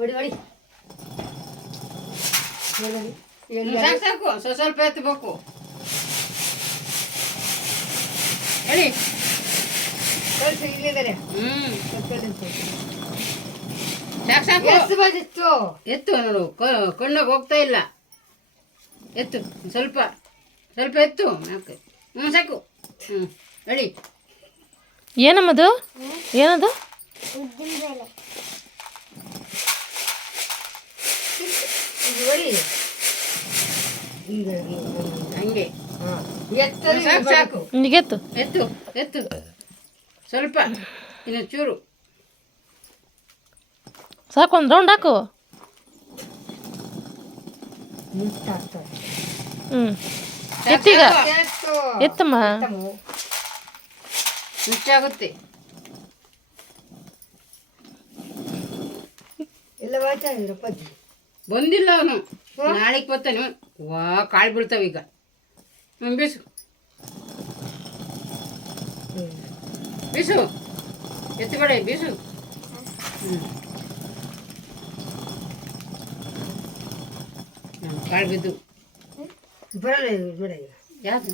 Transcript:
ಹೊಡಿ ಹೊಡಿ ಸಾಕು ಸ್ವಲ್ಪ ಎತ್ತಬೇಕು ಹೇಳಿ ಸ್ವಲ್ಪ ಇಲ್ಲಿದ್ದಾರೆ ಸಾಕು ಎಷ್ಟು ಬಂದಿತ್ತು ಎತ್ತು ನೋಡು ಕಣ್ಣಾಗ ಹೋಗ್ತಾ ಇಲ್ಲ ಎತ್ತು ಸ್ವಲ್ಪ ಎತ್ತು ಸಾಕು ಹೇಳಿ ಏನಮ್ಮದು ಏನದು ಹೊಡಿ ಹಂಗೆ ಸಾಕು ನಿಗೆತ್ತು ಎತ್ತು ಸ್ವಲ್ಪ ಇನ್ನು ಚೂರು ಸಾಕು ಒಂದು ರೌಂಡ್ ಹಾಕು ಎತ್ತೀಗ ಎತ್ತಮ್ಮ ರುಚಿಯಾಗುತ್ತೆ ಎಲ್ಲ ಬಂದಿಲ್ಲ ಅವನು ನಾಳೆಗೆ ಬರ್ತಾನೆ ವಾ ಕಾಳು ಬೀಳ್ತಾವ ಈಗ ಬೀಸು ಎತ್ತಬೇಡ ಬೀಸು ಕಾಳು ಬಿದ್ದು ಬರಲ್ಲ ಬಿಡ ಯಾವುದು